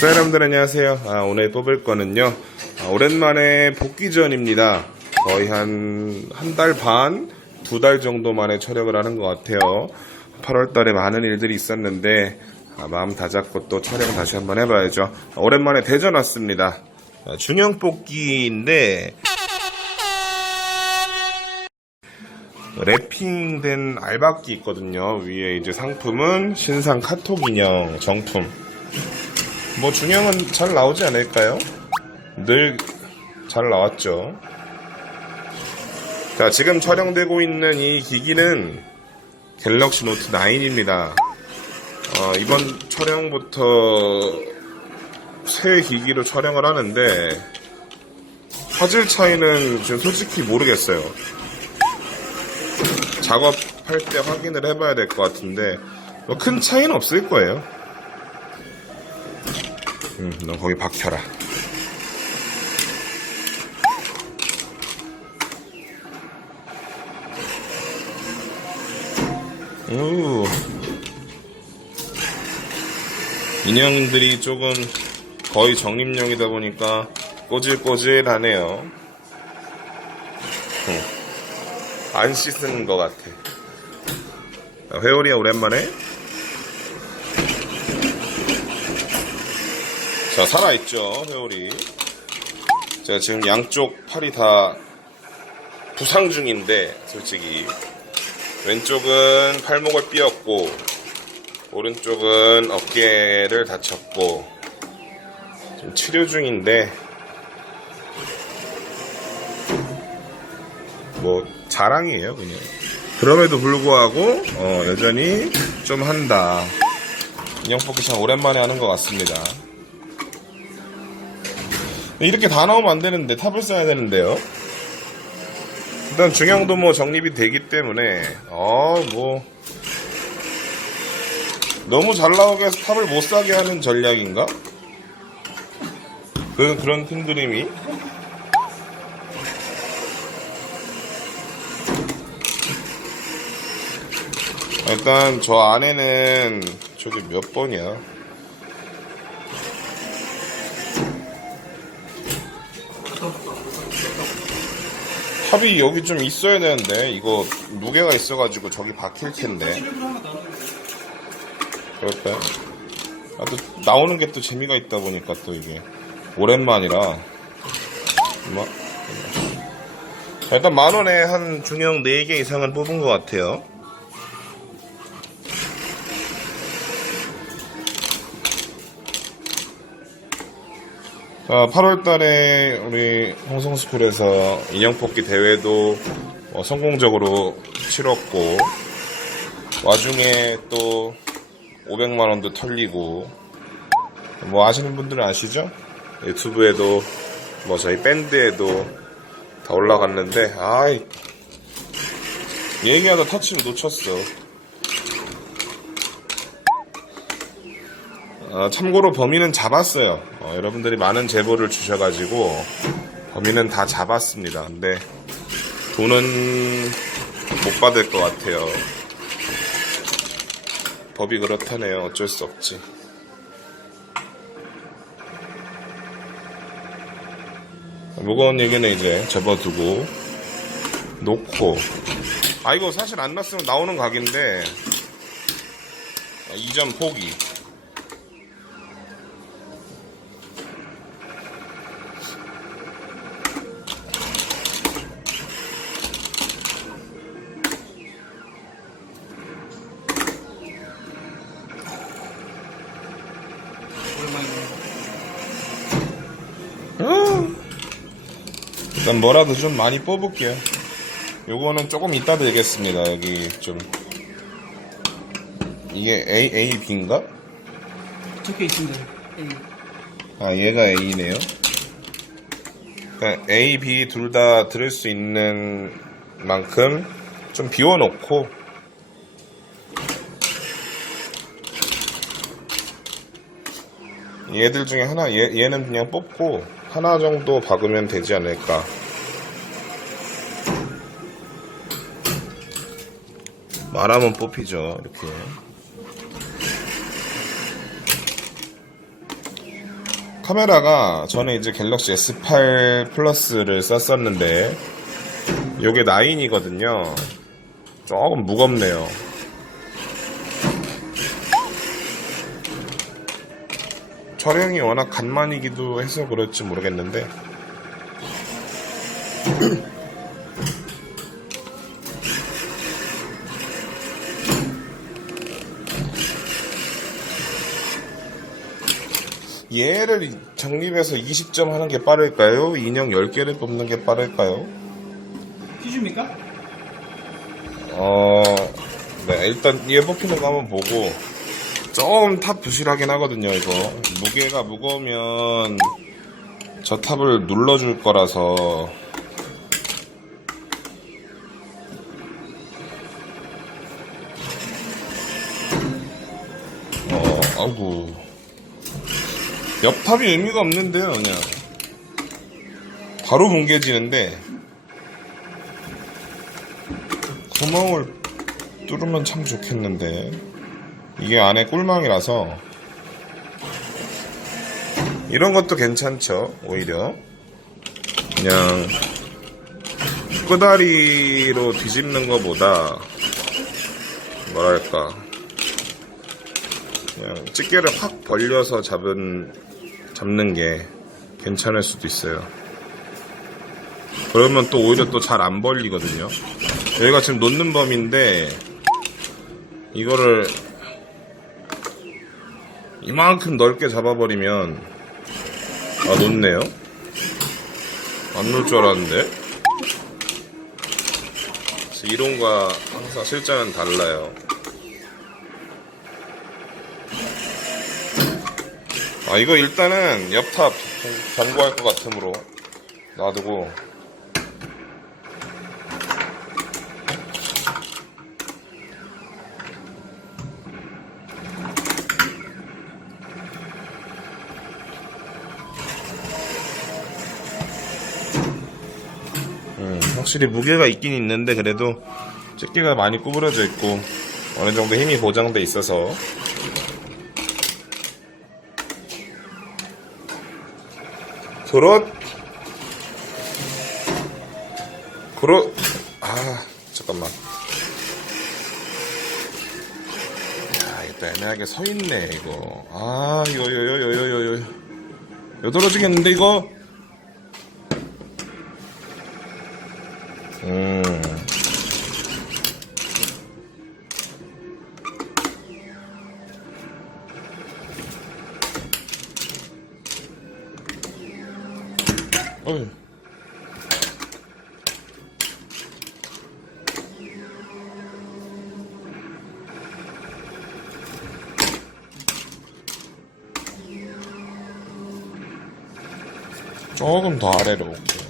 자, 여러분들 안녕하세요. 아, 오늘 뽑을 거는요. 아, 오랜만에 복귀전입니다. 거의 한, 한 달 반, 두 달 정도 만에 촬영을 하는 것 같아요. 8월 달에 많은 일들이 있었는데, 아, 마음 다잡고 또 촬영 다시 한번 해봐야죠. 아, 오랜만에 대전 왔습니다. 아, 중형 뽑기인데, 랩핑된 알박기 있거든요. 위에 이제 상품은 신상 카톡 인형 정품. 뭐 중형은 잘 나오지 않을까요? 늘 잘 나왔죠. 자, 지금 촬영되고 있는 이 기기는 갤럭시 노트 9입니다. 어, 이번 촬영부터 새 기기로 촬영을 하는데 화질 차이는 지금 솔직히 모르겠어요. 작업할 때 확인을 해봐야 될 것 같은데 뭐 큰 차이는 없을 거예요. 응, 너 거기 박혀라. 우. 인형들이 조금 거의 적립용이다 보니까 꼬질꼬질하네요. 응. 안 씻은 것 같아. 자, 회오리야 오랜만에. 자, 살아있죠, 회오리. 제가 지금 양쪽 팔이 다 부상 중인데, 솔직히. 왼쪽은 팔목을 삐었고, 오른쪽은 어깨를 다쳤고, 지금 치료 중인데, 자랑이에요, 그냥. 그럼에도 불구하고, 어, 여전히 좀 한다. 인형 뽑기 참 오랜만에 하는 것 같습니다. 이렇게 다 나오면 안 되는데 탑을 써야 되는데요. 일단 중형도 뭐 정립이 되기 때문에 어뭐 너무 잘 나오게 해서 탑을 못 사게 하는 전략인가? 그 그런 큰 그림이 일단 저 안에는 저기 몇 번이야? 탑이 여기 좀 있어야 되는데 이거 무게가 있어가지고 저기 박힐 텐데 그럴까요? 아, 또 나오는 게 또 재미가 있다 보니까 또 이게 오랜만이라 뭐 자, 일단 만 원에 한 중형 4개 이상은 뽑은 것 같아요 자, 8월 달에 우리 홍성스쿨에서 인형 뽑기 대회도 어, 성공적으로 치렀고, 와중에 또 500만원도 털리고, 뭐 아시는 분들은 아시죠? 유튜브에도, 뭐 저희 밴드에도 다 올라갔는데, 아이, 얘기하다 터치를 놓쳤어. 어, 참고로 범인은 잡았어요. 어, 여러분들이 많은 제보를 주셔가지고 범인은 다 잡았습니다. 근데 돈은 못 받을 것 같아요. 법이 그렇다네요. 어쩔 수 없지. 무거운 얘기는 이제 접어두고 놓고 아 이거 사실 안 났으면 나오는 각인데 아, 2점 포기 일단 뭐라도 좀 많이 뽑을게요. 요거는 조금 이따 드리겠습니다. 여기 좀 이게 A A B인가? 적혀 있습니다. 예. 아 얘가 A네요. 그러니까 A, B 둘 다 들을 수 있는 만큼 좀 비워놓고 얘들 중에 하나 얘, 얘는 그냥 뽑고 하나 정도 박으면 되지 않을까? 말하면 뽑히죠 이렇게. 카메라가 저는 이제 갤럭시 S8 플러스를 썼었는데 요게 9이거든요. 조금 무겁네요. 촬영이 워낙 간만이기도 해서 그럴지 모르겠는데 얘를 적립해서 20점 하는 게 빠를까요? 인형 10개를 뽑는 게 빠를까요? 퀴즈입니까? 어, 네, 일단 얘 뽑히는 거 한번 보고 조금 탑 부실하긴 하거든요, 이거. 무게가 무거우면 저 탑을 눌러줄 거라서 어, 아이고. 옆탑이 의미가 없는데요, 그냥. 바로 뭉개지는데 구멍을 뚫으면 참 좋겠는데 이게 안에 꿀망이라서. 이런 것도 괜찮죠 오히려. 그냥 끄다리로 뒤집는 것보다 뭐랄까. 그냥 집게를 확 벌려서 잡은 잡는 게 괜찮을 수도 있어요. 그러면 또 오히려 또 잘 안 벌리거든요. 여기가 지금 놓는 범인데 이거를 이만큼 넓게 잡아버리면 아 놓네요? 안 놓을 줄 알았는데? 이론과 항상 실전은 달라요. 아 이거 일단은 옆탑 경고할 것 같으므로 놔두고 음, 확실히 무게가 있긴 있는데 그래도 집게가 많이 구부러져 있고 어느 정도 힘이 보장돼 있어서. 그렇. 그렇. 아 잠깐만. 야 이거 또 애매하게 서 있네 이거. 아 이거 이거 이거 이거 이거 이거. 이거 떨어지겠는데 이거 음. 어이. 조금 더 아래로 올게요.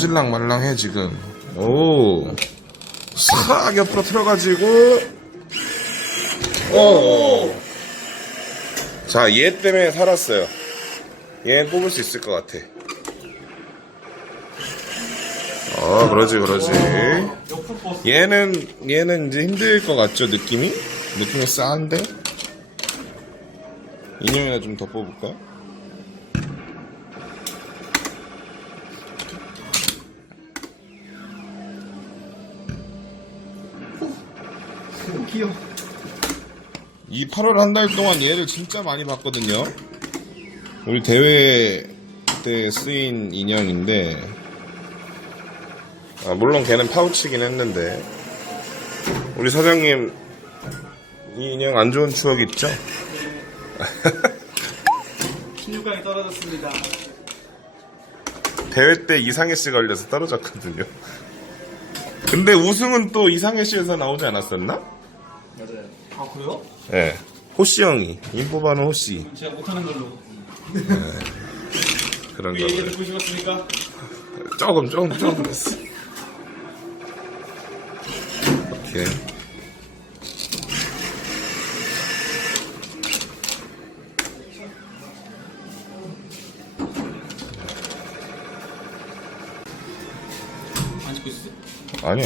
지켜질랑 말랑해 지금. 오싹 옆으로 틀어가지고. 오자얘 때문에 살았어요. 얘는 뽑을 수 있을 것 같아. 어 그러지 그러지. 얘는 얘는 이제 힘들 것 같죠 느낌이? 느낌이 싸한데? 인형이나 좀 더 뽑을까 귀여워. 이 8월 한 달 동안 얘를 진짜 많이 봤거든요. 우리 대회 때 쓰인 인형인데, 아, 물론 걔는 파우치긴 했는데, 우리 사장님, 이 인형 안 좋은 추억 있죠? 16강에 떨어졌습니다. 대회 때 이상해 씨 걸려서 떨어졌거든요. 근데 우승은 또 이상해 씨에서 나오지 않았었나? 맞아요. 아 그래요? 예. 호시 형이 인포바는 호시. 그럼 제가 못하는 걸로. 예. 그런 그 얘기 거를 듣고 싶었으니까 조금 조금 조금 했어. 오케이. 어. 아니,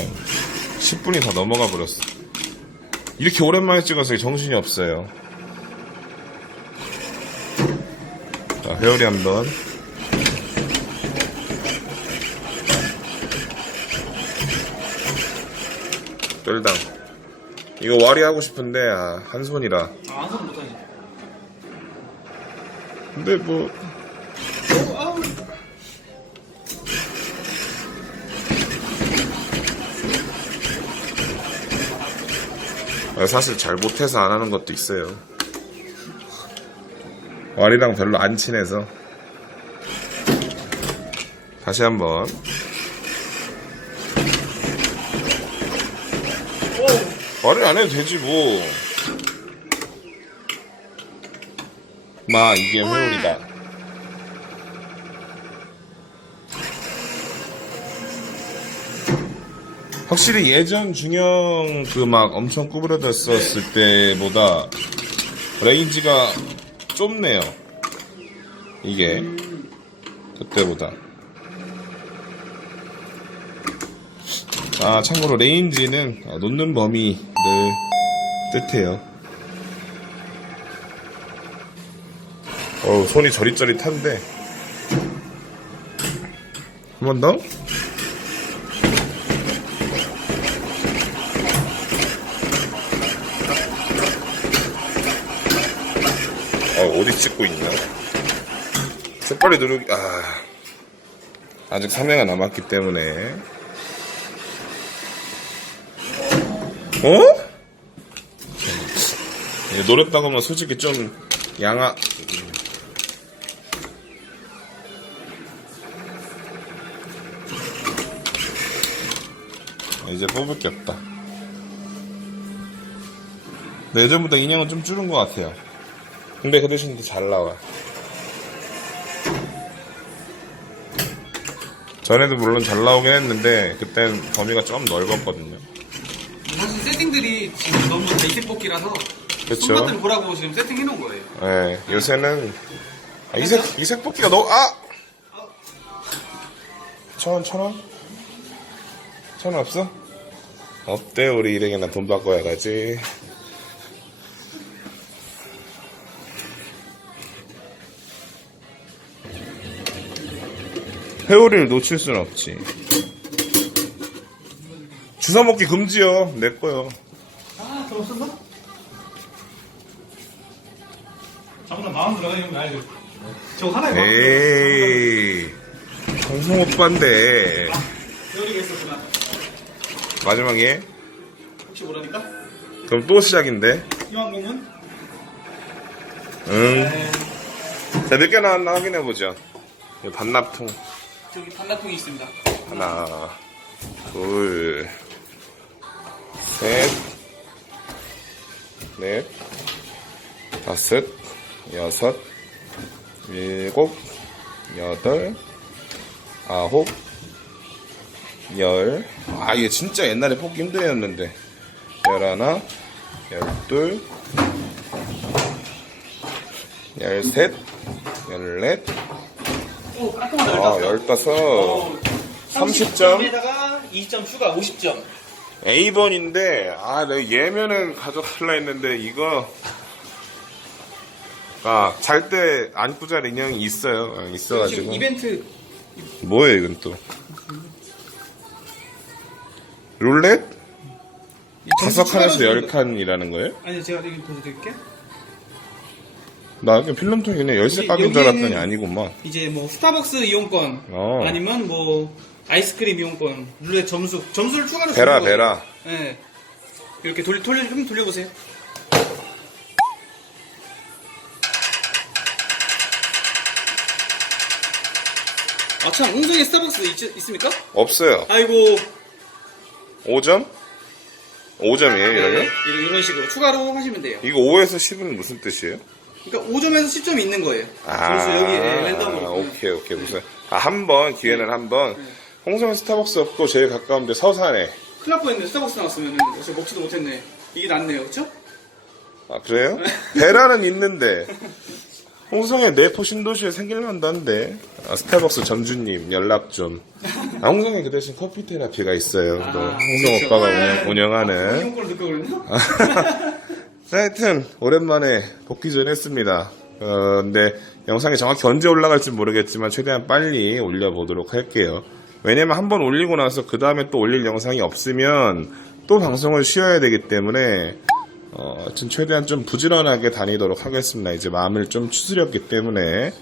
10분이 다 넘어가 버렸어. 이렇게 오랜만에 찍어서 정신이 없어요. 자, 회오리 한 번. 뜰당. 이거 와리 하고 싶은데, 아, 한 손이라. 아, 한 손은 못하지. 근데 뭐, 사실 잘 못해서 안 하는 것도 있어요. 와리랑 별로 안 친해서. 다시 한번. 와리 안 해도 되지 뭐. 마 이게 회오리다. 확실히 예전 중형 그 막 엄청 구부러졌었을 때보다 레인지가 좁네요. 이게 그때보다. 아 참고로 레인지는 놓는 범위를 뜻해요. 어우 손이 저릿저릿한데 한 번 더? 어, 어디 찍고 있냐? 색깔이 누르기, 아. 아직 3회가 남았기 때문에. 어? 예, 노렸다고 하면 솔직히 좀 양아. 이제 뽑을 게 없다. 예전보다 인형은 좀 줄은 것 같아요. 근데 그 대신 더잘 나와. 전에도 물론 잘 나오긴 했는데 그땐 범위가 좀 넓었거든요. 사실 세팅들이 지금 너무 베이직 뽑기라서 그쵸. 손맛들 보라고 지금 세팅해 놓은 거예요. 네, 요새는 아, 이색 이색 뽑기가 너무 아! 천 원, 천 원? 천원 없어? 없대 우리 일행이나 돈 바꿔야 가지. 회오리를 놓칠 수는 없지. 주워 먹기 금지요. 내 거요. 아, 더 없었나? 장난 마음 들어가면 알죠. 저 하나에 막 에이, 홍성 오빠인데 여리가 있었구나. 마지막에 혹시 모르니까? 그럼 또 시작인데. 이왕공은? 응. 네. 자, 몇 개 나왔나 확인해 보죠. 반납통 저기 반납통이 있습니다. 하나, 둘, 셋, 넷, 다섯, 여섯, 일곱, 여덟, 아홉, 열. 아, 이게 진짜 옛날에 뽑기 힘들었는데. 열하나, 열둘, 열셋, 열넷, 오, 깔끔하다. 아, 열다섯. 30점? 에다가 2점 추가 50점. A번인데, 아, 내가 예면은 가져갈라 했는데, 이거, 아, 잘 때 안고 잘 인형이 있어요. 아, 지금 있어가지고. 이벤트 뭐예요, 이건 또? 룰렛? 다섯 칸에서 열 칸이라는 거예요? 아니 제가 여기 보여드릴게요. 나 그냥 필름통이네. 열쇠 값인 줄 여기에는- 알았더니 아니구만. 이제 뭐 스타벅스 이용권 어. 아니면 뭐 아이스크림 이용권 룰렛 점수 점수를 추가로 주는 베라, 거예요. 베라. 네. 이렇게 돌 돌려 한번 돌려보세요. 아참 웅성이 스타벅스 있, 있습니까? 없어요. 아이고 5점? 5점이에요, 네, 이러면? 이런, 이런 식으로 추가로 하시면 돼요. 이거 5에서 10은 무슨 뜻이에요? 그러니까 5점에서 10점이 있는 거예요. 아, 점수 여기 예, 랜덤으로. 오케이, 오케이. 무슨, 아, 한 번, 기회는 한 번. 홍성에 스타벅스 없고 제일 가까운 데 서산에. 큰일 날 뻔했네. 스타벅스 나왔으면 어제 먹지도 못했네. 이게 낫네요, 그렇죠? 아, 그래요? 베라는 있는데. 홍성에 내포 신도시에 생길만한데 아, 스타벅스 점주님 연락 좀. 아, 홍성에 그 대신 커피 테라피가 있어요. 또 홍성 오빠가 운영, 운영하는. 이런 걸 듣고 그랬나? 자, 하여튼 오랜만에 복귀전 했습니다. 어, 근데 영상이 정확히 언제 올라갈지 모르겠지만 최대한 빨리 올려보도록 할게요. 왜냐면 한번 올리고 나서 그 다음에 또 올릴 영상이 없으면 또 방송을 쉬어야 되기 때문에 어, 최대한 좀 부지런하게 다니도록 하겠습니다. 이제 마음을 좀 추스렸기 때문에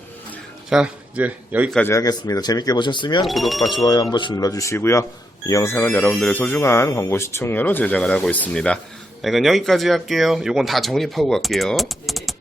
자 이제 여기까지 하겠습니다. 재밌게 보셨으면 구독과 좋아요 한 번씩 눌러주시고요. 이 영상은 여러분들의 소중한 광고 시청료로 제작을 하고 있습니다. 자, 이건 여기까지 할게요. 요건 다 정립하고 갈게요. 네.